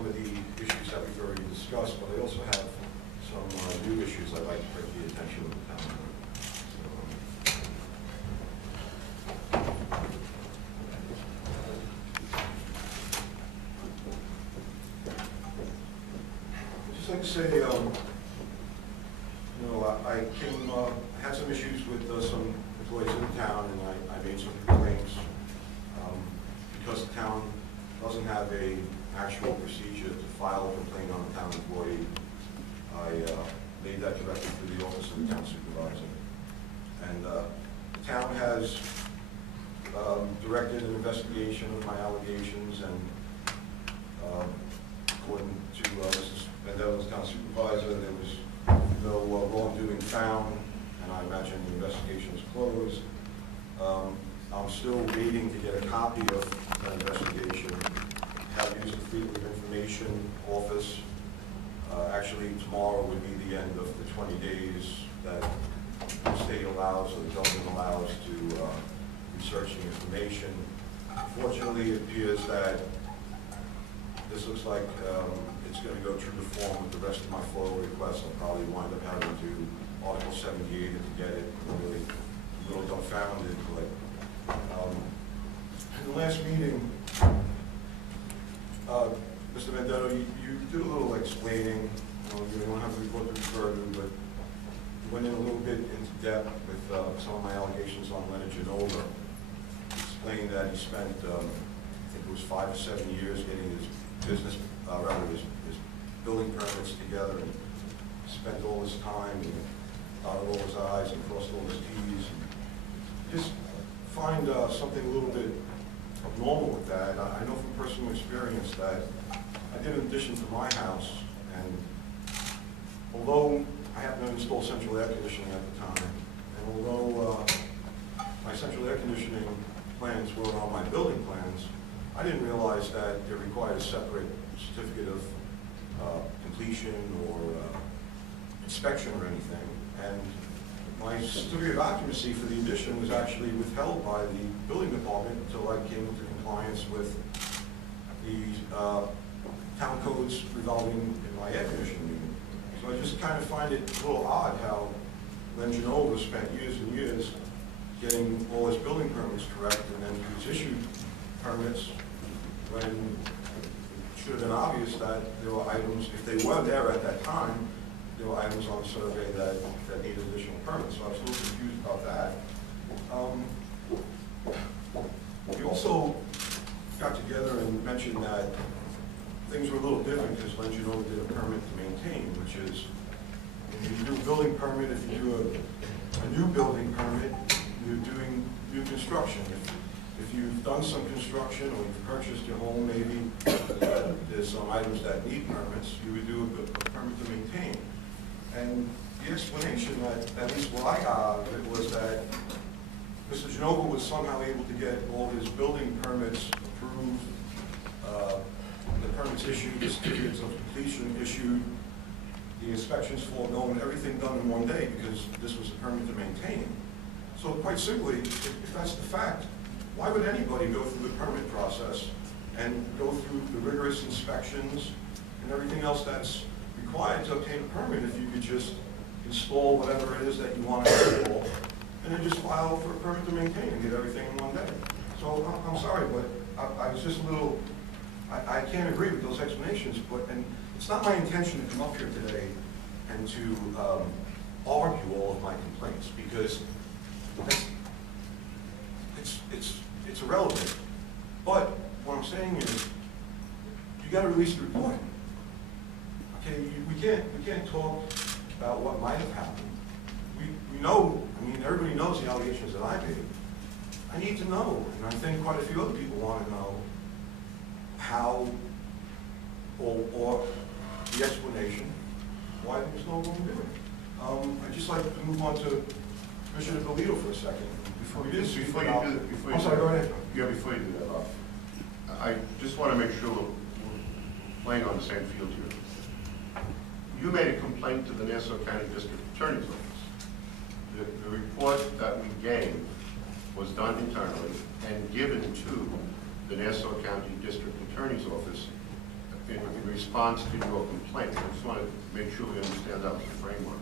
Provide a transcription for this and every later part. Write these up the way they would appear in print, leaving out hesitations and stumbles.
some of the issues that we've already discussed, but I also have some new issues I'd like to bring to the attention of the town. I'd just like to say, I had some issues with some employees in the town, and I made some complaints. Because the town doesn't have a actual procedure to file a complaint on a town employee, I made that directly through the office of the town supervisor. And the town has directed an investigation of my allegations, and according to Mrs. Venditto's town supervisor, there was no wrongdoing found, and I imagine the investigation is closed. I'm still waiting to get a copy of that investigation. I have used the Freedom of Information office. Actually, tomorrow would be the end of the 20 days that the state allows, or the government allows, to research the information. Fortunately, it appears that this looks like it's going to go through the form with the rest of my FOIL requests. I'll probably wind up having to do Article 78 to get it. I'm really a little dumbfounded, but in the last meeting, Mr. Venditto, you did a little explaining. You don't have to go through further, but you went in a little bit into depth with some of my allegations on Leonard Genova. Explained that he spent, I think it was 5 or 7 years getting his business, his building permits together, and spent all his time and dotted all his I's and crossed all his T's. Just find something a little bit abnormal with that. I know from personal experience that I did an addition to my house, and although I happened to install central air conditioning at the time, and although my central air conditioning plans were on my building plans, I didn't realize that it required a separate certificate of completion or inspection or anything. And my certificate of occupancy for the addition was actually withheld by the building department until I came into compliance with the town codes revolving in my air conditioning unit. So I just kind of find it a little odd how Len Genova spent years and years getting all his building permits correct, and then he was issued permits when it should have been obvious that there were items, if they were there at that time, there were items on the survey that needed additional permits. So I was a little confused about that. We also got together and mentioned that things were a little different because Len Genova did a permit to maintain, which is, if you do a building permit, if you do a new building permit, you're doing new construction. If you've done some construction or you've purchased your home, maybe there's some items that need permits, you would do a permit to maintain. And the explanation that, at least what I got out of it, was that Mr. Genova was somehow able to get all his building permits approved, the permits issued, the certificates of completion issued, the inspections foregone, everything done in one day because this was a permit to maintain. So quite simply, if that's the fact, why would anybody go through the permit process and go through the rigorous inspections and everything else that's required to obtain a permit if you could just install whatever it is that you want to install and then just file for a permit to maintain and get everything in one day? So I'm sorry, but I was just a little, I can't agree with those explanations, and it's not my intention to come up here today and to argue all of my complaints, because it's irrelevant. But what I'm saying is, you got to release the report. Okay, we can't talk about what might have happened. We know. I mean, everybody knows the allegations that I made. I need to know, and I think quite a few other people want to know how or the explanation why there was no wrongdoing. I'd just like to move on to Commissioner Venditto for a second. Before you do that, I just want to make sure we're playing on the same field here. You made a complaint to the Nassau County District Attorney's Office. The report that we gave was done internally and given to the Nassau County District Attorney's Office in response to your complaint. I just want to make sure we understand that was the framework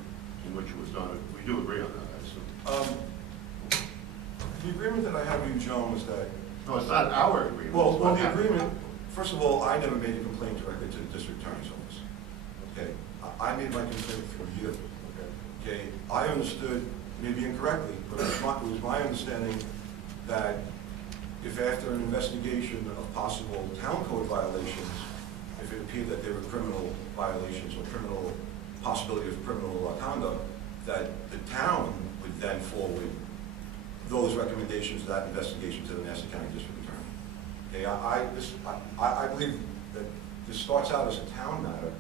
in which it was done. We do agree on that, I assume. The agreement that I have with you, John, was that... No, it's not our agreement. Well, the agreement, first of all, I never made a complaint directly to the district attorney's office. Okay? I made my complaint through you. Okay? I understood, maybe incorrectly, but it was my understanding that if after an investigation of possible town code violations, if it appeared that there were criminal violations or possibility of criminal conduct, that the town would then forward those recommendations, that investigation to the Nassau County District Attorney. Okay, I believe that this starts out as a town matter,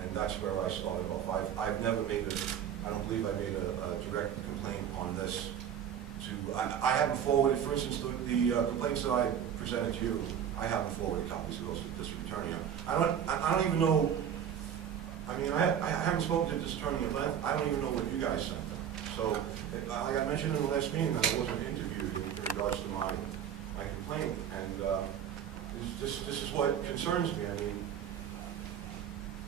and that's where I started off. I've never made I don't believe I made a direct complaint on this. I haven't forwarded, for instance, the complaints that I presented to you, I haven't forwarded copies of those to the district attorney. I don't even know, I mean, I haven't spoken to the district attorney at length. I don't even know what you guys sent them. So, like I mentioned in the last meeting, that I wasn't interviewed in regards to my complaint, and this is what concerns me. I mean,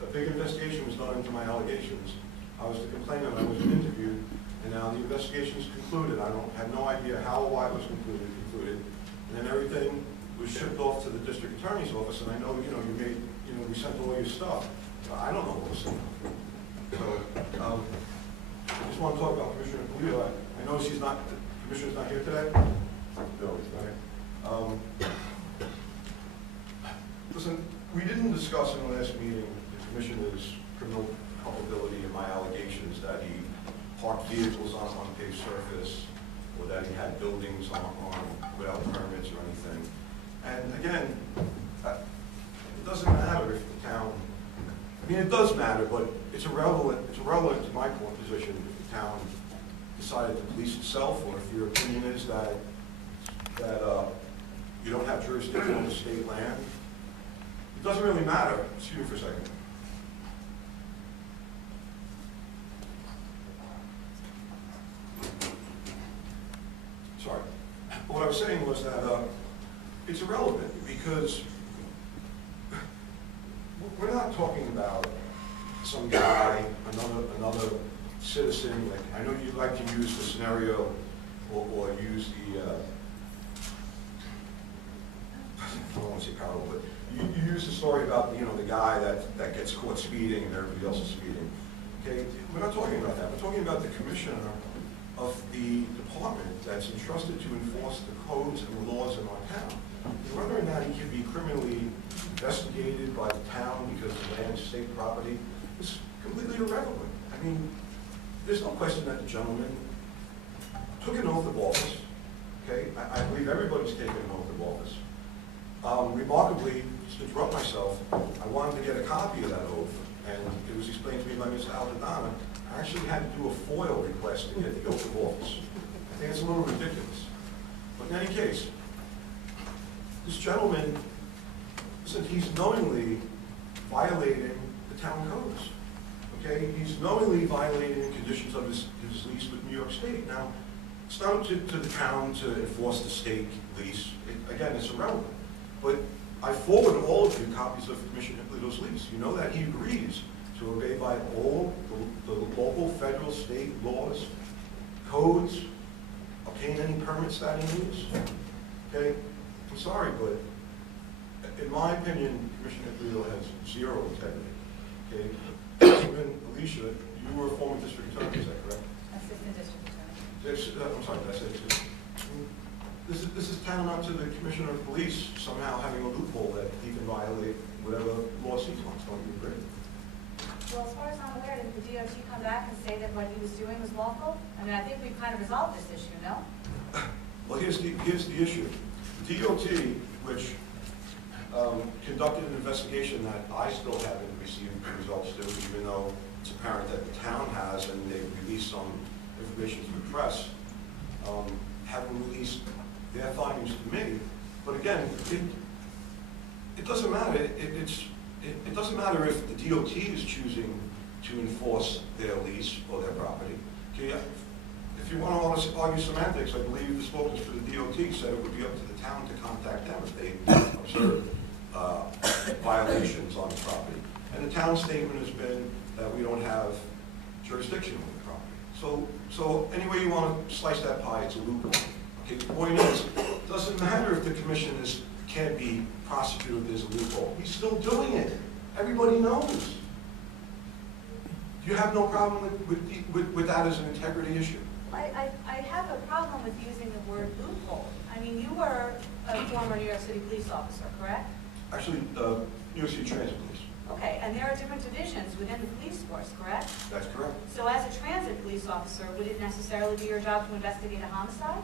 a big investigation was done into my allegations. I was the complainant, I wasn't interviewed, and now the investigation is concluded. I have no idea how or why it was concluded, and then everything was shipped off to the district attorney's office, and I know, we sent all your stuff. I don't know what was sent. So, I just want to talk about Commissioner Polito. I know the Commissioner's not here today. No, he's not here. Listen, we didn't discuss in the last meeting the Commissioner's criminal culpability and my allegations that he parked vehicles on unpaved surface, or that he had buildings without permits or anything. And again, it doesn't matter if the town, I mean, it does matter, but it's irrelevant to my position if the town decided to police itself, or if your opinion is that you don't have jurisdiction over state land. It doesn't really matter. Excuse me for a second. Sorry. What I was saying was that it's irrelevant because we're not talking about some guy, another citizen. Like, I know you like to use the scenario or use the I don't want to say parable, but you use the story about the guy that gets caught speeding and everybody else is speeding. Okay, we're not talking about that. We're talking about the commissioner of the department that's entrusted to enforce the codes and the laws in our town. Whether or not he can be criminally investigated by the town because the land is state property is completely irrelevant. I mean, there's no question that the gentleman took an oath of office. Okay, I believe everybody's taken an oath of office. Remarkably, just to interrupt myself, I wanted to get a copy of that oath, and it was explained to me by Mr. Aldadana. I actually had to do a FOIL request to get the oath of office. I think it's a little ridiculous. But in any case, this gentleman, listen, he's knowingly violating the town codes. Okay, he's knowingly violating the conditions of his lease with New York State. Now, it's not up to the town to enforce the state lease. Again, it's irrelevant. But I forward all of you copies of Commissioner Polito's lease. You know that he agrees to obey by all the local, federal, state laws, codes, obtain any permits that he needs. Okay, I'm sorry, but in my opinion, Commissioner Polito has zero integrity. Okay, Councilman Alicia, you were a former district attorney, is that correct? Assistant district attorney. I'm sorry, did I say it? This is tantamount to the Commissioner of Police somehow having a loophole that he can violate whatever laws he wants. Don't you agree? Well, as far as I'm aware, did the DOT come back and say that what he was doing was lawful? I mean, I think we've kind of resolved this issue, no? Well, here's the issue. The DOT, which conducted an investigation that I still haven't received the results to, even though it's apparent that the town has, and they've released some information to the press, haven't released their findings to me. But again, it doesn't matter. It doesn't matter if the DOT is choosing to enforce their lease or their property. Okay, if you want to argue semantics, I believe the spokesman for the DOT said it would be up to the town to contact them if they observe violations on the property. And the town statement has been that we don't have jurisdiction over the property. So any way you want to slice that pie, it's a loophole. Okay, the point is, it doesn't matter if the commission can't be prosecuted if there's a loophole. He's still doing it. Everybody knows. You have no problem with that as an integrity issue? I have a problem with using the word loophole. I mean, you were a former New York City police officer, correct? Actually, New York City Transit Police. Okay, and there are different divisions within the police force, correct? That's correct. So as a transit police officer, would it necessarily be your job to investigate a homicide?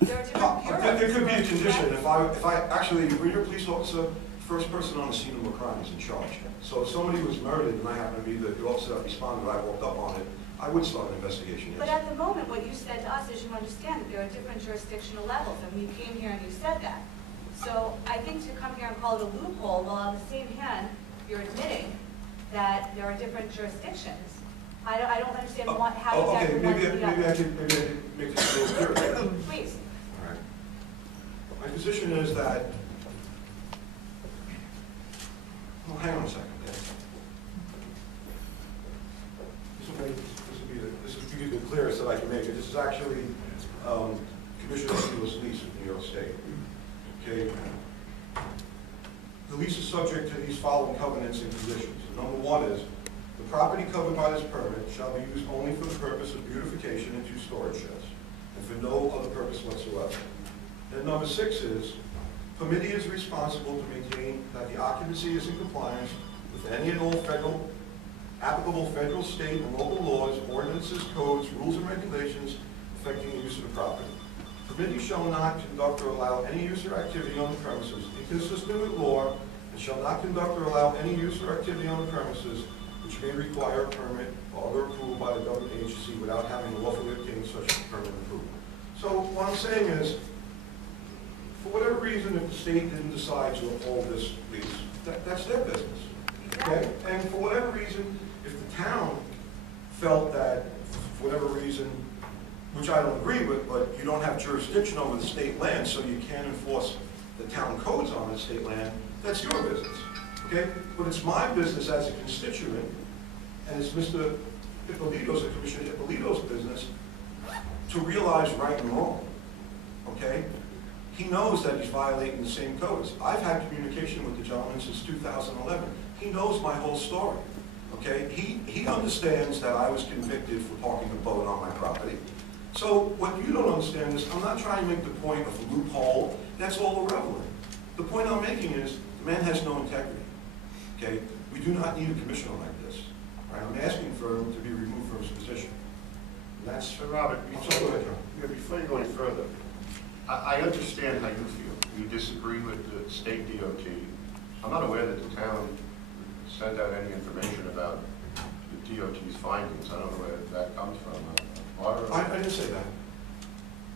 There are different bureaus. There could be a correct? condition. If I actually, when you're a police officer, first person on the scene of a crime is in charge. So if somebody was murdered and I happen to be the officer that responded, I walked up on it, I would start an investigation, But yes. at the moment, what you said to us is you understand that there are different jurisdictional levels, and you came here and you said that. So I think to come here and call it a loophole, while on the same hand, you're admitting that there are different jurisdictions. I don't understand how you Okay, get from one to the maybe I other. could make this a little clearer. Please. All right. My position is that, well, hang on a second. This will be the clearest that I can make it. This is actually Commissioner Steele's lease with New York State. Okay. The lease is subject to these following covenants and conditions. Number one is, the property covered by this permit shall be used only for the purpose of beautification and 2 storage sheds, and for no other purpose whatsoever. And number 6 is, permittee is responsible to maintain that the occupancy is in compliance with any and all applicable federal, state, and local laws, ordinances, codes, rules, and regulations affecting the use of the property. Permittee shall not conduct or allow any use or activity on the premises inconsistent with law, and shall not conduct or allow any use or activity on the premises which may require a permit or other approval by the government agency without having lawfully obtained such permit approval. So what I'm saying is, for whatever reason, if the state didn't decide to uphold this lease, that's their business. Okay? And for whatever reason, if the town felt that, for whatever reason, which I don't agree with, but you don't have jurisdiction over the state land, so you can't enforce the town codes on the state land, that's your business. Okay? But it's my business as a constituent, and it's Mr. Ippolito's, or Commissioner Ippolito's business, to realize right and wrong. Okay? He knows that he's violating the same codes. I've had communication with the gentleman since 2011. He knows my whole story. Okay? He understands that I was convicted for parking a boat on my property. So what you don't understand is I'm not trying to make the point of a loophole. That's all irrelevant. The point I'm making is the man has no integrity. Okay? We do not need a commissioner like this. Right? I'm asking for him to be removed from his position. And that's... So Robert, before you go any further, I understand how you feel. You disagree with the state DOT. I'm not aware that the town sent out any information about the DOT's findings. I don't know where that comes from. I didn't say that.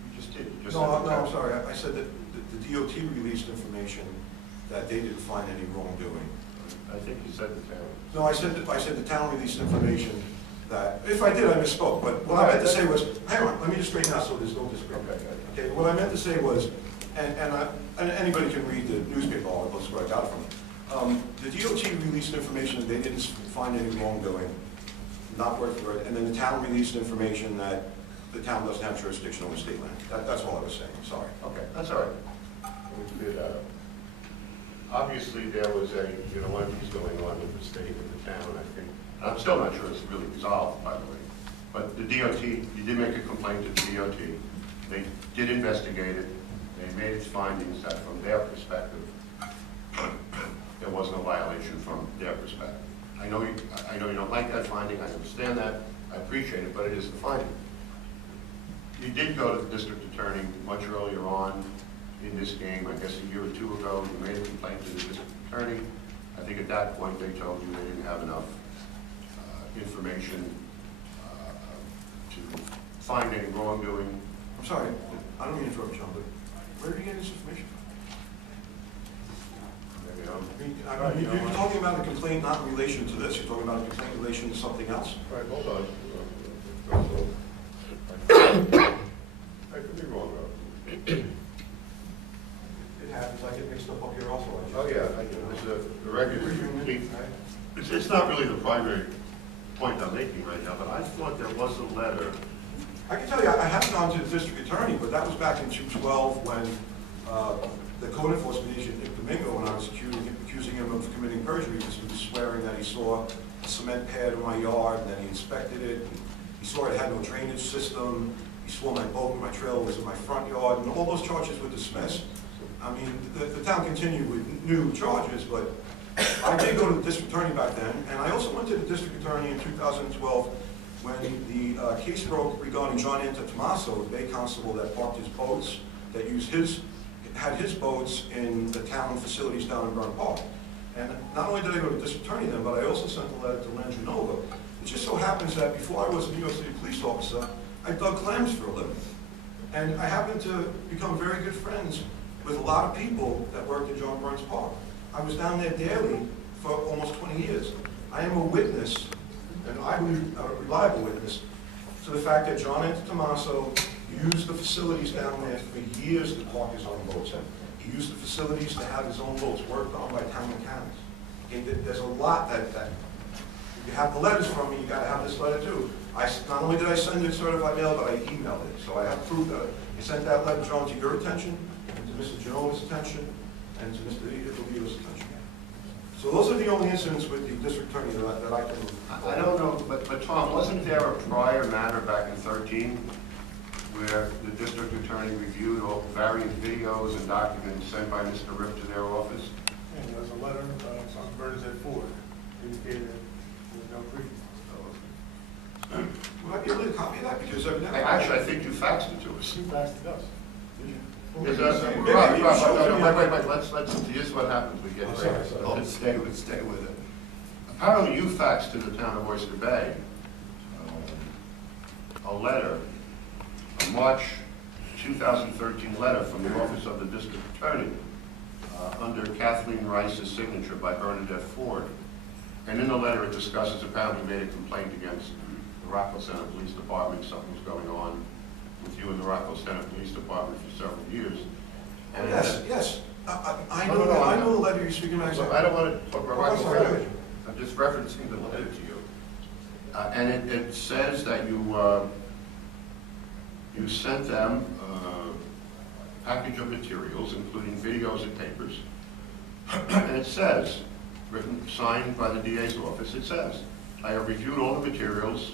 You just did. You just No, said I'm sorry. I said that the DOT released information that they didn't find any wrongdoing. I think you said the town. No, I said the town released information that, if I did, I misspoke, but what I meant to say was, hang on, let me just straighten out so there's no disagreement. Okay, what I meant to say was, and anybody can read the newspaper articles where I got it from. The DOT released information that they didn't find any wrongdoing, not word for word, and then the town released information that the town doesn't have jurisdiction over state land. That's all I was saying, sorry. Okay, that's all right. We cleared that up. Obviously, there was one of these going on with the state and the town, I think. I'm still not sure it's really resolved, by the way. But the DOT, you did make a complaint to the DOT. They did investigate it. They made its findings that from their perspective, there was no violation from their perspective. I know you don't like that finding. I understand that. I appreciate it, but it is the finding. You did go to the district attorney much earlier on in this game, I guess a year or 2 ago. You made a complaint to the district attorney. I think at that point they told you they didn't have enough information to find any wrongdoing. I'm sorry, I don't mean to interrupt, John, but where did you get this information from? You're talking about a complaint not in relation to this. You're talking about a complaint in relation to something else. All right, hold on. I could be wrong, Rob. It happens. I get It's not really the primary point I'm making right now, but I thought there was a letter. I can tell you, I haven't gone to the district attorney, but that was back in 2012 when the code enforcement agent, Nick Domingo, when I was accusing him of committing perjury because he was swearing that he saw a cement pad in my yard, and then he inspected it. He saw it had no drainage system. He swore my boat and my trailer was in my front yard, and all those charges were dismissed. I mean, the town continued with new charges, but I did go to the district attorney back then, and I also went to the district attorney in 2012 when the case broke regarding John Venditto, the bay constable that parked his boats, that had his boats in the town facilities down in Burn Park. And not only did I go to the district attorney then, but I also sent a letter to Langenova. It just so happens that before I was a New York City police officer, I dug clams for a living. And I happened to become very good friends with a lot of people that worked at John Burns Park. I was down there daily for almost 20 years. I am a witness, and I believe a reliable witness, to the fact that John Venditto used the facilities down there for years to park his own boats in. He used the facilities to have his own boats worked on by town mechanics. Okay, there's a lot that you have the letters from me, you got to have this letter too. Not only did I send it certified mail, but I emailed it, so I have proof of it. I sent that letter, John, to your attention, and to Mr. Genova's attention, and to Mr. Ito's attention. So those are the only incidents with the district attorney that I can... I don't know, but Tom, wasn't there a prior matter back in 13 where the district attorney reviewed all various videos and documents sent by Mr. Ripp to their office? And there was a letter on Bernadette Ford indicated that there was no previous. Would I be able to copy that? Because I've never... Actually, I think you faxed it to us. She faxed it us. Yes, wait, here's what happens, we get sorry. Let's stay with it. Apparently you faxed to the town of Oyster Bay a letter, a March 2013 letter from the office of the district attorney under Kathleen Rice's signature by Bernadette Ford. And in the letter it discusses apparently made a complaint against the Rockville Center Police Department, something was going on with you in the Rockville Center Police Department for several years. And Yes. I know the letter you're speaking about. I don't want to talk about Rockville Center. I'm just referencing the letter to you. And it says that you sent them a package of materials, including videos and papers. And it says, signed by the DA's office, it says, I have reviewed all the materials.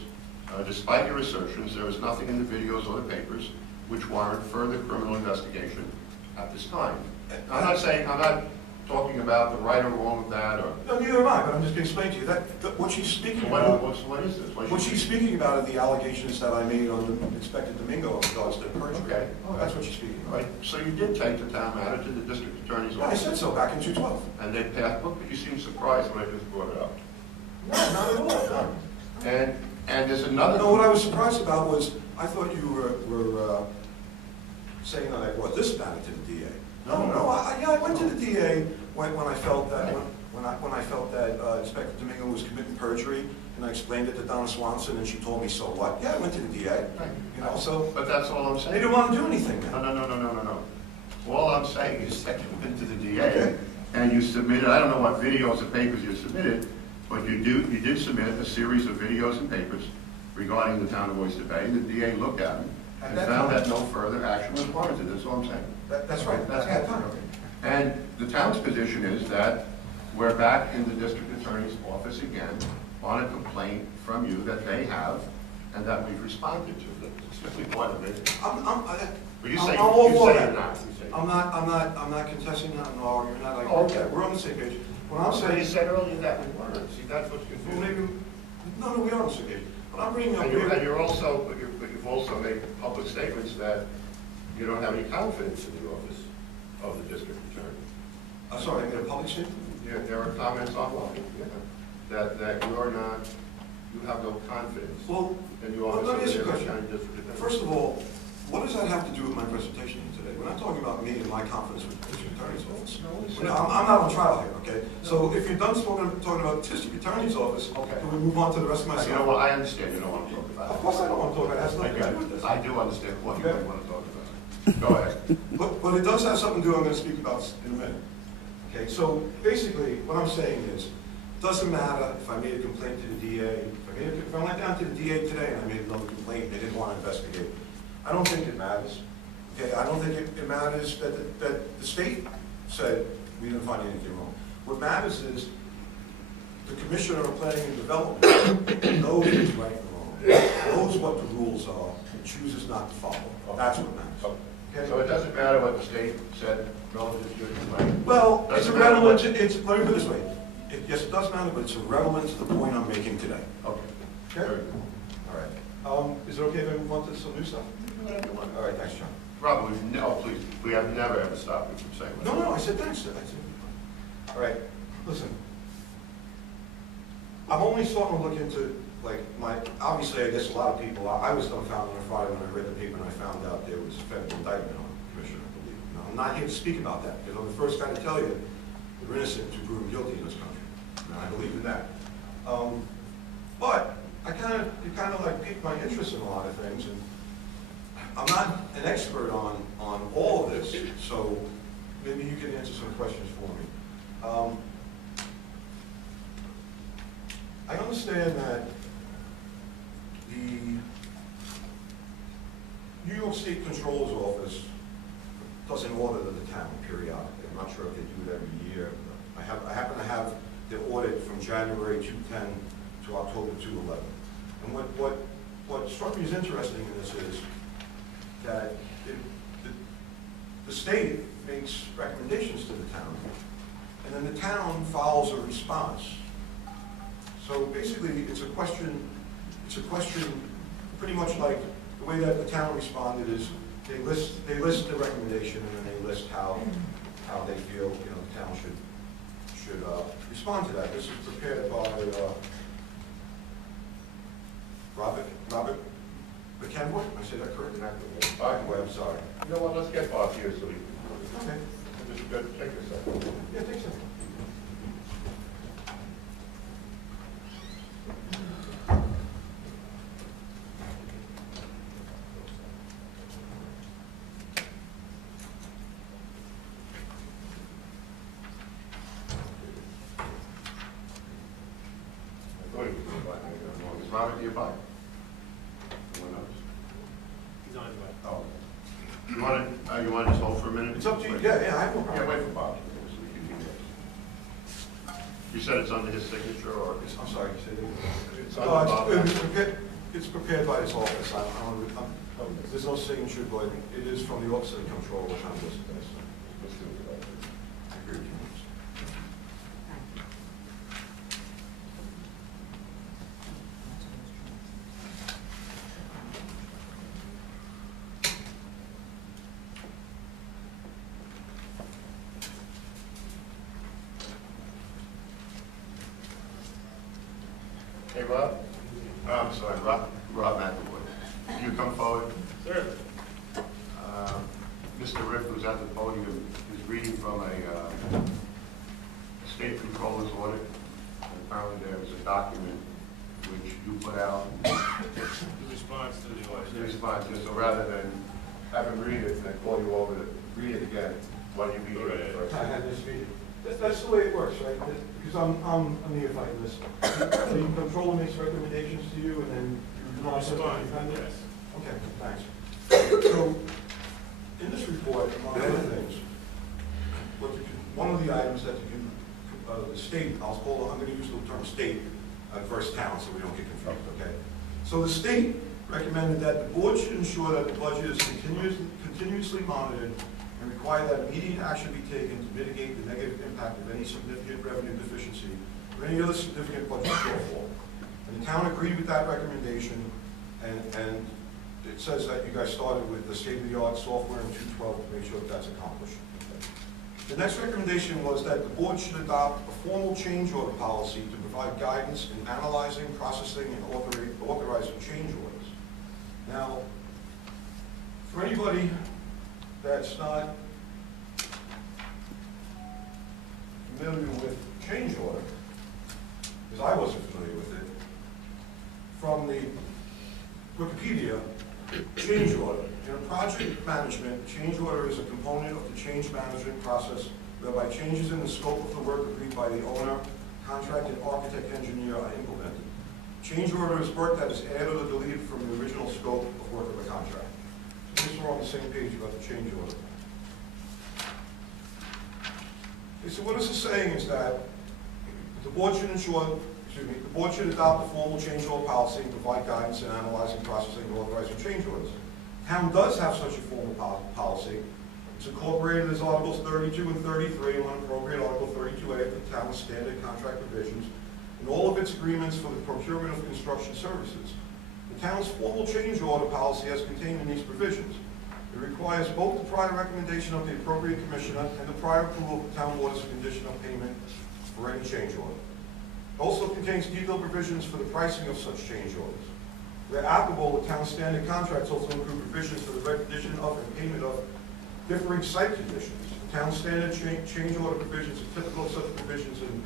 Despite your assertions, there is nothing in the videos or the papers which warrant further criminal investigation at this time. I'm not talking about the right or wrong of that, or... No, neither am I, but I'm just going to explain to you that what she's speaking about... What is this? What she's speaking about are the allegations that I made on the Inspector Domingo in regards to perjury. Okay. That's what she's speaking about. Right. So you did take the town matter to the district attorney's Yeah, I office. said so back in 2012. And they passed, look, you seem surprised when I just brought it up. No, not at all. No. And there's another... No, what I was surprised about was, I thought you were saying that I brought this matter to the DA. No, I went to the DA when I felt that when I felt that Inspector Domingo was committing perjury, and I explained it to Donna Swanson, and she told me, so what? Yeah, I went to the DA. You know, so. But that's all I'm saying. They didn't want to do anything. No. All I'm saying is that you went to the DA, Okay. and you submitted. I don't know what videos and papers you submitted, but you did submit a series of videos and papers regarding the town of Oyster Bay. The DA looked at them and found that no further action was warranted. That's all I'm saying. That's right. That's that time. And the town's position is that we're back in the district attorney's office again on a complaint from you that they have and that we've responded to. That's simply part of it. I'm all for that. I'm not contesting that. I'm not arguing that. Okay. We're on the same page. When I'm So saying, you said earlier that we weren't. See, that's what's well, confusing. maybe, no, we are on the same page. When I'm bringing up And here, you've also made public statements that you don't have any confidence in the office of the district attorney. I'm sorry, I made a public statement. There are comments online that you have no confidence Well, in the office let me of ask you the a question. county district attorney. First of all, what does that have to do with my presentation today? We're not talking about me and my confidence with the district attorney's office. No, I'm not on trial here, okay? So if you're done talking about the district attorney's office, Okay. can we move on to the rest of my You know stuff? what, I understand you don't want to talk about it. Of course I don't want to talk about it. It has nothing to do with this. I do understand what you Okay. don't want to talk about. Go ahead. But it does have something to do, I'm going to speak about in a minute. Okay, so basically, what I'm saying is Doesn't matter if I made a complaint to the DA. If I went down to the DA today and I made another complaint, they didn't want to investigate. I don't think it matters. Okay, I don't think it matters that the state said we didn't find anything wrong. What matters is the Commissioner of Planning and Development knows what's right and wrong, knows what the rules are, and chooses not to follow. That's what matters. Okay? So it doesn't matter what the state said relative to your complaint? Well, it's Doesn't matter irrelevant. what- Let me put it this way. Yes, it does matter, but it's irrelevant to the point I'm making today. Okay. Okay? Very good. All right. Is it okay if I move on to some new stuff? All right, thanks, John. Probably, no, please, we have never ever stopped you from saying that. No, I said thanks. All right, listen. I'm only starting to look into, like, obviously, I guess a lot of people, I was dumbfounded on Friday when I read the paper and I found out there was a federal indictment on the Commissioner, I believe. Now, I'm not here to speak about that, because I'm the first guy to tell you we're innocent until proven guilty in this country. And I believe in that. But it kind of like piqued my interest in a lot of things, and I'm not an expert on all of this, so maybe you can answer some questions for me. I understand that the New York State Controller's Office does an audit of the town periodically. I'm not sure if they do it every year. I happen to have the audit from January 2010 to October 2011. And what struck me as interesting in this is that the state makes recommendations to the town, and then the town follows a response. So basically, it's a question pretty much like the way that the town responded is they list the recommendation, and then they list how they feel the town should respond to that. This is prepared by Robert McKenwood. I say that correctly? I'm sorry. You know what, let's get Bob here so we can. Okay. Just go take a second. Yeah, take a second. Is Robert nearby? Anyone else? He's on his way. Oh. You want to just hold for a minute? It's up to you. Yeah, I have no Yeah, problem. wait for Bob. So we can do this. You said it's under his signature, or? I'm sorry, you said it. It's No, under Bob's. it's prepared by his office. There's no signature, but it is from the Office of the Controller, which I'm listed as. Let's do it. I agree with you. Hey, Rob? I'm sorry, Rob McAvoy. Can you come forward? Sir. Mr. Riff, who's at the podium, is reading from a state controller's audit. And apparently there was a document which you put out. The response to the The audit. response is, so rather than have him read it and then call you over to read it again, why don't you read it first? I had this meeting. That's the way it works, right? Because I'm neophyte in this. So the controller makes recommendations to you, and then you Respond, defend it? yes. Okay, thanks. So, in this report, among other things, one of the items that the state, I'm going to use the term state versus town, so we don't get confused, okay? So the state recommended that the board should ensure that the budget is continuously monitored and require that immediate action be taken to mitigate the negative impact of any significant revenue deficiency or any other significant budget shortfall. And the town agreed with that recommendation, and it says that you guys started with the state-of-the-art software in 2012 to make sure that that's accomplished. The next recommendation was that the board should adopt a formal change order policy to provide guidance in analyzing, processing, and authorizing change orders. Now, for anybody that's not familiar with change order, because I wasn't familiar with it, from the Wikipedia, change order. In project management, change order is a component of the change management process whereby changes in the scope of the work agreed by the owner, contracted architect engineer are implemented. Change order is work that is added or deleted from the original scope of work of a contract. So this we're on the same page about the change order. Okay, so what this is saying is that the board should the board should adopt a formal change order policy and provide guidance in analyzing, processing, and authorizing change orders. Town does have such a formal policy. It's incorporated as Articles 32 and 33, and when appropriate, Article 32A of the town's standard contract provisions, and all of its agreements for the procurement of construction services. The town's formal change order policy is contained in these provisions. It requires both the prior recommendation of the appropriate commissioner and the prior approval of the town board as a condition of payment for any change order. It also contains detailed provisions for the pricing of such change orders. Where applicable, the town's standard contracts also include provisions for the recognition of and payment of differing site conditions. The town's standard change order provisions are typical of such provisions in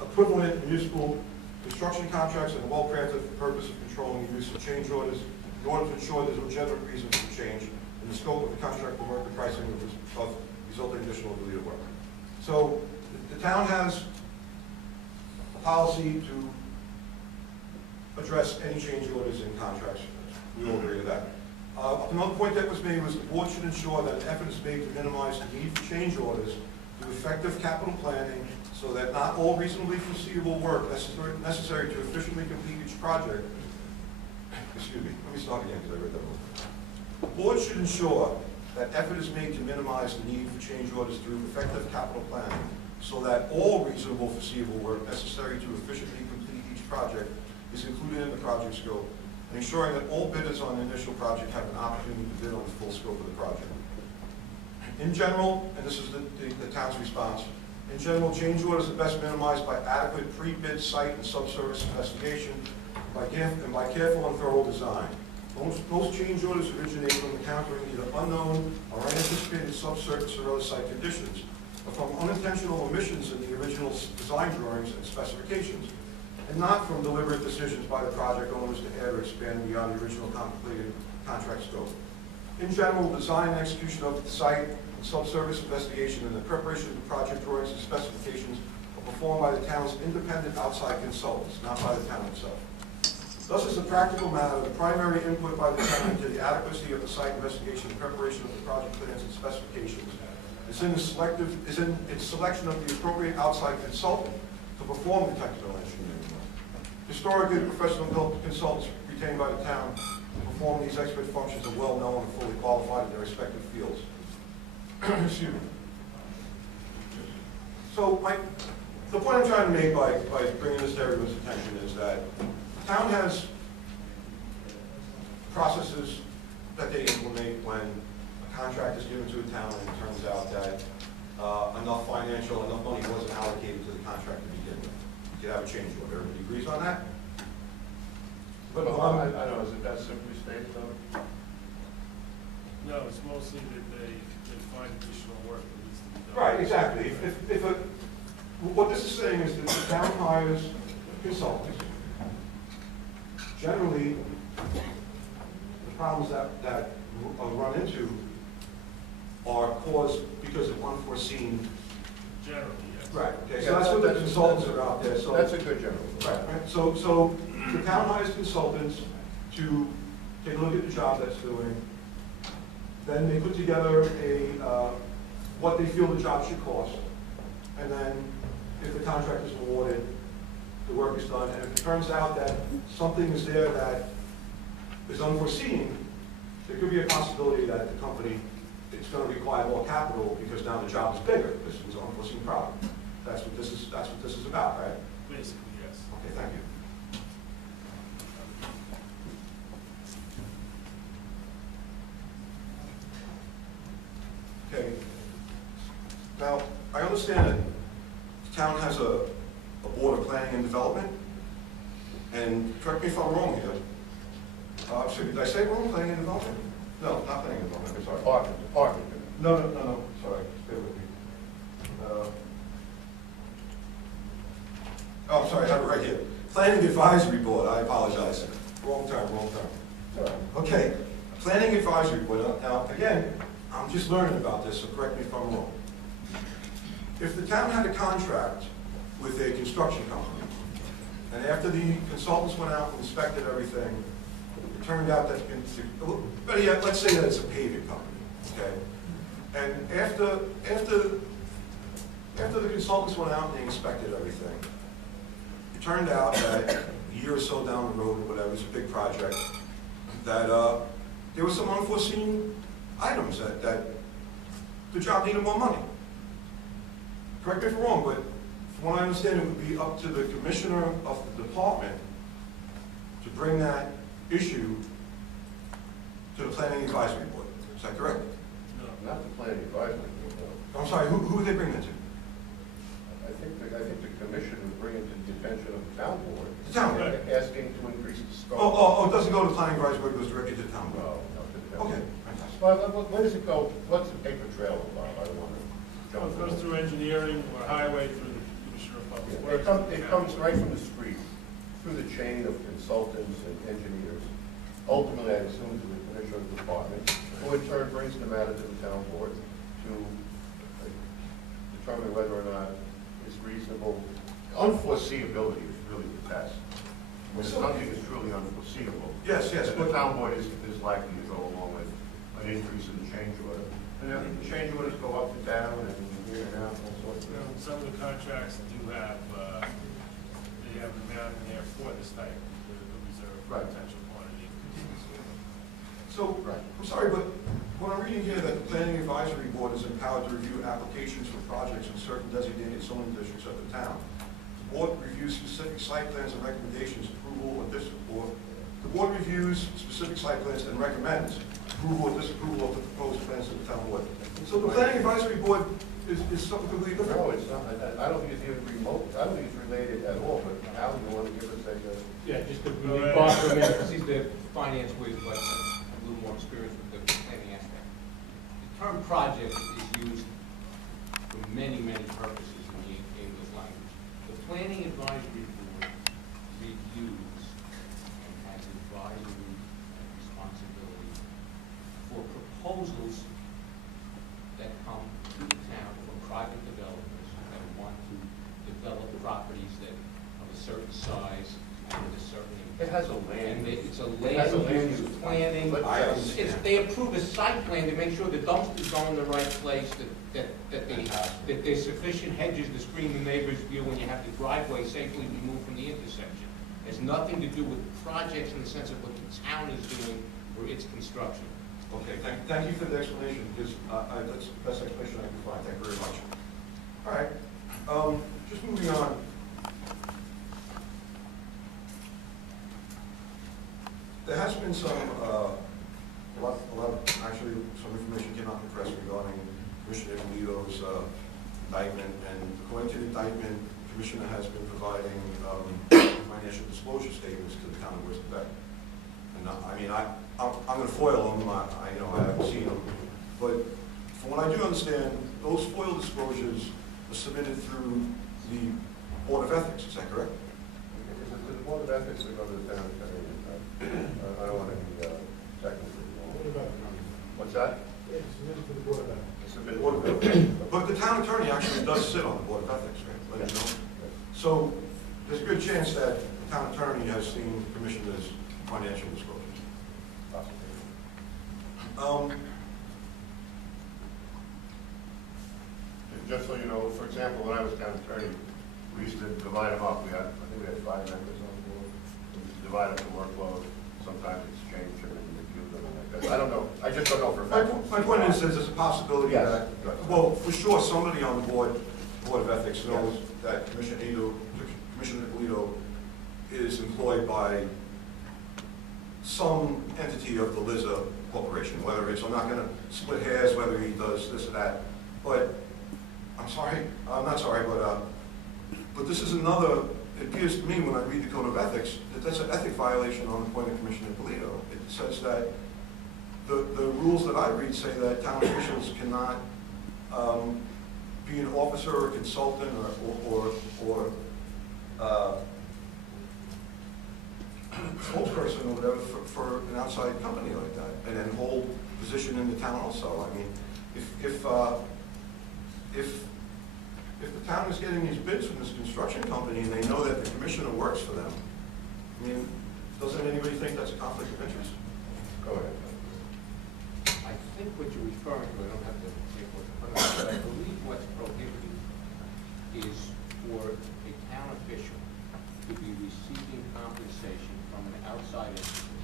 equivalent municipal construction contracts and well-crafted for the purpose of controlling the use of change orders in order to ensure there's legitimate reasons for change in the scope of the contract and work the pricing of resulting additional deleted work. So the town has a policy to address any change orders in contracts. We all agree with that. Another point that was made was the board should ensure that an effort is made to minimize the need for change orders through effective capital planning so that not all reasonably foreseeable work necessary to efficiently complete each project. Excuse me, let me start again because I read that wrong. The board should ensure that effort is made to minimize the need for change orders through effective capital planning so that all reasonable foreseeable work necessary to efficiently complete each project is included in the project scope, and ensuring that all bidders on the initial project have an opportunity to bid on the full scope of the project. In general, and this is the town's response, in general, change orders are best minimized by adequate pre-bid site and subsurface investigation and by careful and thorough design. Most change orders originate from encountering either unknown or unanticipated subsurface or other site conditions, or from unintentional omissions in the original design drawings and specifications, and not from deliberate decisions by the project owners to add or expand beyond the original contemplated contract scope. In general, design and execution of the site and subsurface investigation and the preparation of the project drawings and specifications are performed by the town's independent outside consultants, not by the town itself. Thus, as a practical matter, the primary input by the town into the adequacy of the site investigation and preparation of the project plans and specifications is in its selection of the appropriate outside consultant to perform the technical engineering work. Historically, professional consultants retained by the town to perform these expert functions are well known and fully qualified in their respective fields. Excuse me. So the point I'm trying to make by bringing this to everyone's attention is that the town has processes that they implement when a contract is given to a town and it turns out that enough money wasn't allocated to the contract to begin with. You could have a change order. Everybody agrees on that? But I don't know, is it that simply stated though? No, it's mostly that they find additional work that needs to be done. right, exactly. What this is saying is that the town hires consultants. Generally, the problems that are run into are caused because of unforeseen. Generally, yes. Right. Okay. So that's what the consultants are out there. So that's a good general. Right. So the town hires consultants to take a look at the job that's doing. Then they put together what they feel the job should cost, and then if the contract is awarded, the work is done. And if it turns out that something is there that is unforeseen, there could be a possibility that the company it's going to require more capital because now the job is bigger. This is an unforeseen problem. That's what this is about, right? Basically, yes. Okay, thank you. Okay. Now, I understand that the town has a board of planning and development, and correct me if I'm wrong here. Did I say wrong, planning and development? No, not planning and development, I'm sorry. Department. No, sorry, bear with me. Oh, I'm sorry, I have it right here. Planning Advisory Board, I apologize. Wrong term. Okay, Planning Advisory Board. Now, again, I'm just learning about this, so correct me if I'm wrong. If the town had a contract with a construction company. And after the consultants went out and inspected everything, it turned out that, but yeah, let's say that it's a paving company, okay? And after the consultants went out and they inspected everything, it turned out that a year or so down the road, or whatever, it's a big project, that there were some unforeseen items that the job needed more money. Correct me if I'm wrong, but from what I understand, it would be up to the commissioner of the department to bring that issue to the planning advisory board. Is that correct? Not the planning advisory board, no. I'm sorry, who would they bring that to? I think the commission would bring it to the attention of the town board. The town board? Asking to increase the scope. Oh, it doesn't go to the planning advisory board, it goes directly to the town board. No, to the town. Okay, fantastic. Well, where does it go? What's the paper trail about? I don't want to It goes through engineering or highway through the Commissioner of Public Works. It comes right from the street, through the chain of consultants and engineers. Ultimately, I assume to the commissioner of the department, who in turn brings the matter to the town board to determine whether or not it's reasonable. Unforeseeability is really the test. When something is truly unforeseeable, Yes, the but town board is likely to go along with an increase in the change order. And then the change orders go up and down and here and out and all sorts of things. Some of the contracts do have, they have an amount in there for this type, the reserve Right. potential quantity. so, Right. I'm sorry, but when I'm reading here that the planning advisory board is empowered to review applications for projects in certain designated zoning districts of the town. The board reviews specific site plans and recommendations, approval or disapproval. The board reviews specific site plans and recommends approval or disapproval of the proposed plans to the town board. So the planning advisory board is something completely different? No, it's not. I don't think it's even remote. I don't think it's related at all, but Al, you want to give us a... Yeah, just to really Bob for a minute, because he's the finance whiz, but a little more experience with the planning aspect. The term project is used for many, many purposes in the English language. The planning advisory board reviews and has advisory responsibility for proposals that come to the town from private developers that want to develop properties that of a certain size and with a certain It has a land. and it's a has a land land use use planning. plan. I understand. They approve a site plan to make sure the dumpsters go in the right place, that there's sufficient hedges to screen the neighbor's view when you have the driveway safely removed from the intersection. It has nothing to do with projects in the sense of what the town is doing for its construction. Okay, thank you for the explanation, because that's the best explanation I can find. Thank you very much. All right, just moving on. There has been some, actually, some information came out in the press regarding Commissioner Venditto's indictment, and according to the indictment, the Commissioner has been providing financial disclosure statements to the town of Oyster. And I'm going to foil them. I haven't seen them, but from what I do understand, those FOIL disclosures are submitted through the Board of Ethics. Is that correct? Is it the Board of Ethics or go to the town attorney? I don't want to be technically wrong. What's that? It's submitted to the Board of Ethics. It's a bit Board of Ethics. But the town attorney actually does sit on the Board of Ethics, right? Let you know. So there's a good chance that the town attorney has seen the Commissioner's financial disclosures. Just so you know, for example, when I was town attorney, we used to divide them up. I think we had 5 members on the board. We used to divide up the workload. Sometimes exchange them and review them like that. I don't know. I just don't know for a fact. My point is, there's a possibility Yes. that, well, for sure, somebody on the Board of Ethics knows that Commissioner Venditto is employed by some entity of the Liza Corporation, whether it's, I'm not going to split hairs, whether he does this or that, but I'm not sorry, but this is another, it appears to me when I read the Code of Ethics, that that's an ethic violation on the point of Commissioner Venditto. It says that the rules that I read say that town officials cannot be an officer or consultant or spokesperson or whatever for an outside company like that, and then hold position in the town also. I mean, if if the town is getting these bids from this construction company and they know that the commissioner works for them, I mean, doesn't anybody think that's a conflict of interest? Go ahead. I think what you're referring to, I don't have to take what, but I believe what's prohibited is for a town official to be receiving compensation from an outside entity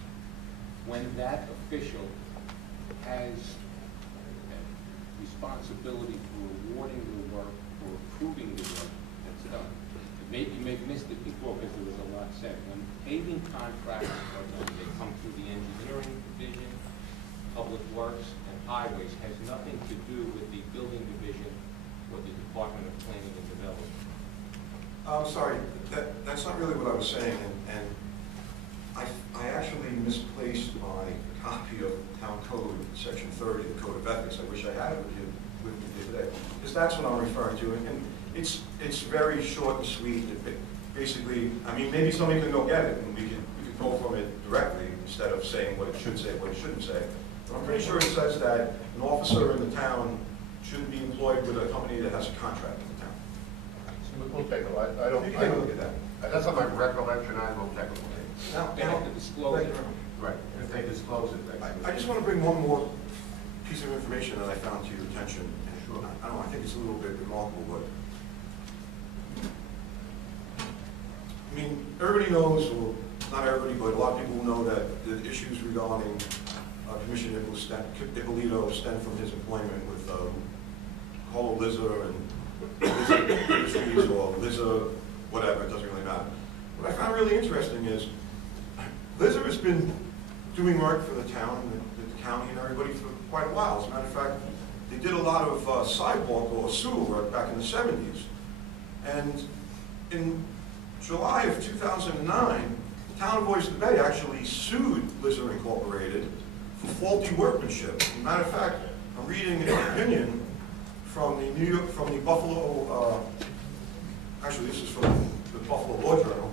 when that official has responsibility for awarding the work or approving the work that's done. You may have missed it before because there was a lot said. When paving contracts are done, they come through the engineering division, public works, and highways. Has nothing to do with the building division or the Department of Planning and Development. I'm sorry, that's not really what I was saying, and I actually misplaced my copy of Town Code, Section 30, the Code of Ethics. I wish I had it with me today, because that's what I'm referring to, and it's very short and sweet. Basically, I mean, maybe somebody can go get it, and we can go from it directly instead of saying what it should say, what it shouldn't say. But I'm pretty sure it says that an officer in the town shouldn't be employed with a company that has a contract in the town. We'll take a look. I don't. You can take a look at that. That's not my recollection. I will take a look. They have to disclose it. Right. If they disclose it, I just want to bring one more piece of information that I found to your attention. Sure. I don't know, I think it's a little bit remarkable, but I mean, everybody knows, or not everybody, but a lot of people know that the issues regarding Commissioner Ippolito stem from his employment with Carlo Lizza and Lizza Industries or Lizza, whatever, it doesn't really matter. What I found really interesting is Lizza has been doing work for the town, the county, and everybody for quite a while. As a matter of fact, they did a lot of sidewalk or sewer work back in the 70s. And in July of 2009, the town of Oyster Bay actually sued Lizza Incorporated for faulty workmanship. As a matter of fact, I'm reading an opinion from the Buffalo, actually this is from the Buffalo Law Journal,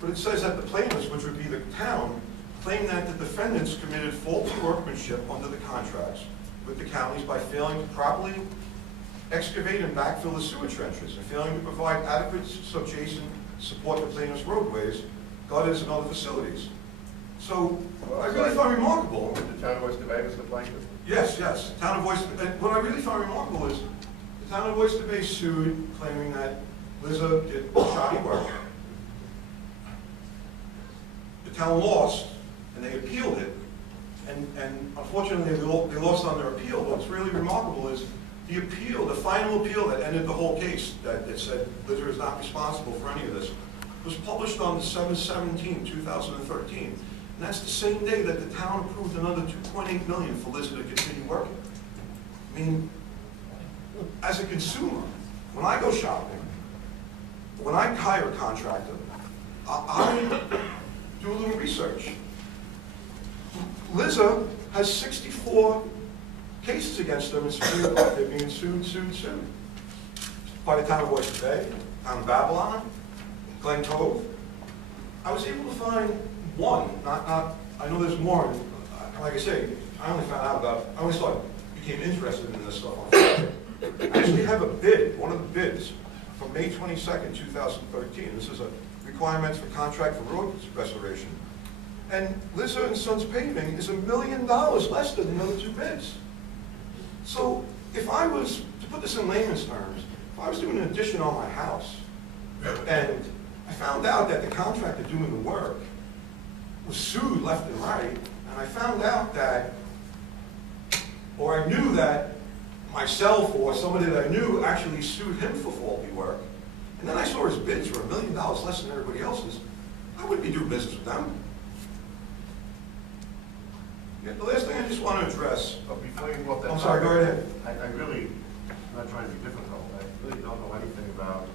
but it says that the plaintiffs, which would be the town, claim that the defendants committed faulty workmanship under the contracts with the counties by failing to properly excavate and backfill the sewer trenches and failing to provide adequate subjacent support to plaintiffs' roadways, gutters, and other facilities. So I really find remarkable. The town of Oyster Bay was the plaintiff? Yes, yes. Town of Oyster Bay. What I really find remarkable is the town of Oyster Bay sued, claiming that Lizza did shoddy work. The town lost, and they appealed it. And unfortunately, they lost on their appeal. What's really remarkable is the appeal, the final appeal that ended the whole case, that said Lizza is not responsible for any of this, was published on December 17, 2013. And that's the same day that the town approved another $2.8 million for Lizza to continue working. I mean, as a consumer, when I go shopping, when I hire a contractor, I do a little research. Lizza has 64 cases against them in Supreme Court. They're being sued by the town of Oyster Bay, town of Babylon, Glen Cove. I was able to find one, I know there's more, and like I say, I only found out about, I only became interested in this stuff on Friday. I actually have a bid, one of the bids, from May 22nd, 2013. This is a requirements for contract for road restoration. And Lizza and Sons Paving is $1 million less than the other two bids. So if I was, to put this in layman's terms, if I was doing an addition on my house, and I found out that the contractor doing the work was sued left and right, and I found out that, or I knew that myself or somebody that I knew actually sued him for faulty work, and then I saw his bids were $1 million less than everybody else's, I wouldn't be doing business with them. Yeah, the last thing I just want to address. But before you go up that I'm sorry, go ahead. I really, I'm not trying to be difficult, I really don't know anything about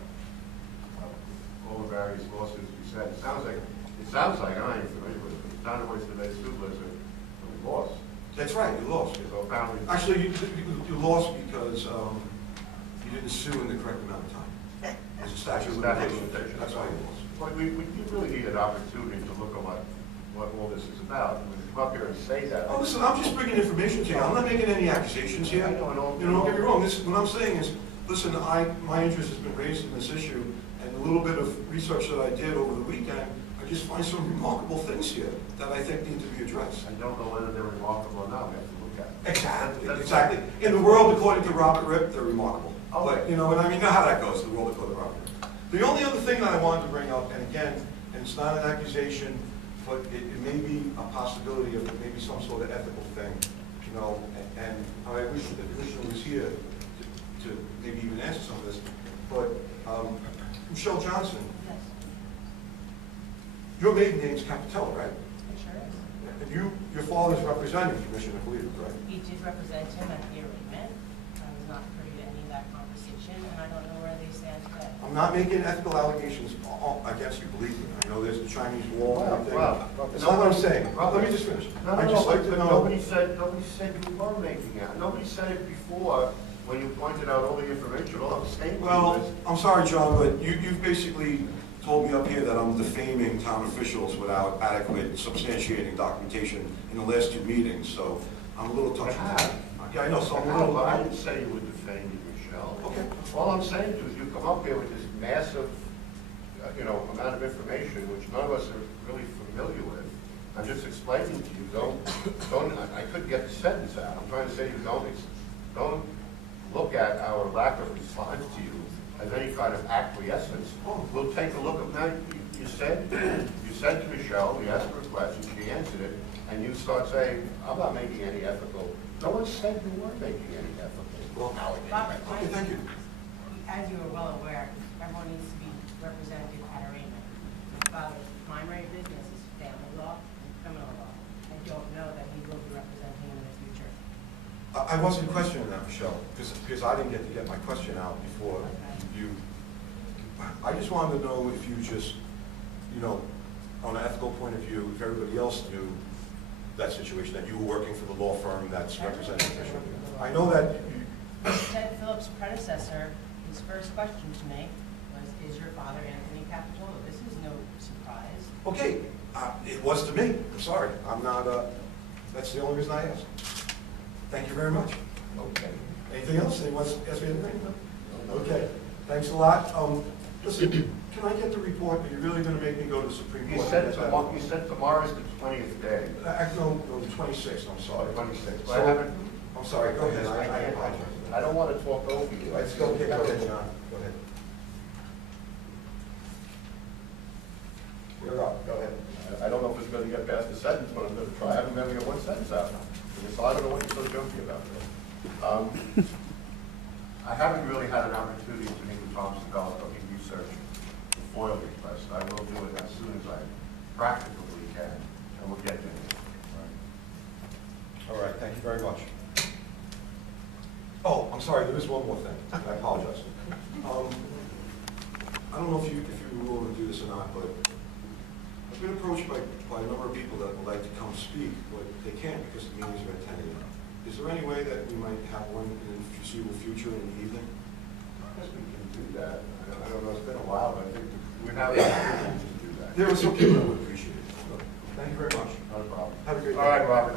all the various lawsuits you said. It sounds like I ain't familiar with it. The town of Oyster Bay sued Lizza, and we lost. That's right, you lost. So apparently, Actually, you lost because you didn't sue in the correct amount of time. There's a statute of limitations. That's why you lost. but we really need an opportunity to look at what all this is about. When you come up here and say that. Oh, listen, I'm just bringing information to you. I'm not making any accusations here. I know, I know. You know, don't get me wrong. What I'm saying is, listen, my interest has been raised in this issue, and a little bit of research that I did over the weekend, I just find some remarkable things here that I think need to be addressed. I don't know whether they're remarkable or not, we have to look at it. Exactly, exactly. In the world, according to Robert Rip, they're remarkable. But, Okay. you know, and I mean, you know how that goes, the world according to Robert Rip. The only other thing that I wanted to bring up, and again, and it's not an accusation, but it may be a possibility of maybe some sort of ethical thing, you know, and I wish the commissioner was here to maybe even answer some of this, but Michelle Johnson, Yes, your maiden name's Capitella, right? it sure is. And your father's representing Commissioner Polito, right? He did represent him at the arraignment. I was not privy to any of that conversation, and I don't know where they stand today. I'm not making ethical allegations against you, believe me. I know there's the Chinese wall and everything. That's not what I'm saying. Let me just finish. I'd just like to but know. nobody said you were making it. Nobody said it before when you pointed out all the information. All I'm saying to you Well, is, I'm sorry, John, but you've basically told me up here that I'm defaming town officials without adequate substantiating documentation in the last two meetings, so I'm a little touched. Yeah, I know, so I'm a little. I didn't say you were defaming Michelle. Okay. All I'm saying to you is you come up here with this massive, amount of information which none of us are really familiar with. I'm just explaining to you, I couldn't get the sentence out. I'm trying to say to you, don't look at our lack of response to you as any kind of acquiescence. We'll take a look at that. You said to Michelle, we asked her a question, she answered it, and you start saying, I'm not making any ethical. No one said you weren't making any ethical allegations. Robert, Okay, thank you. as you are well aware, everyone needs to be represented at arraignment. My father's primary business is family law and criminal law. I don't know that he will be representing him in the future. I wasn't questioning that, Michelle, because I didn't get to get my question out before you. I just wanted to know if you just, on an ethical point of view, if everybody else knew that situation, that you were working for the law firm that's representing Fisher. I know that Ted Phillips' predecessor, his first question to me was, is your father Anthony Capitolo? This is no surprise. okay, it was to me. I'm sorry. I'm not, that's the only reason I asked. Thank you very much. Okay. Anything else? Anyone else ask me anything? Okay, thanks a lot. Listen, can I get the report? Are you really going to make me go to the Supreme You Court? said tomorrow's the 20th day. No, the 26th, I'm sorry. 26th. So, I'm sorry, go ahead, I apologize. I don't want to talk over you. Let's go, okay, go ahead, John, go ahead. You're up, go ahead. I don't know if it's going to get past the sentence, but I'm going to try. I haven't been able to get one sentence out now. So I don't know what you're so jumpy about. I haven't really had an opportunity to meet with Tom Segal or research the FOIL request. I will do it as soon as I practically can, and we'll get to it. All right, thank you very much. Oh, I'm sorry, there is one more thing. I apologize. I don't know if you were willing to do this or not, but I've been approached by a number of people that would like to come speak, but they can't because the meetings are attended. Is there any way that we might have one in the foreseeable future in the evening? I guess we can do that. I don't know, it's been a while, but I think we have the opportunity to do that. There are some people that would appreciate it. Thank you very much. Not a problem. Have a great day. All right, Robert.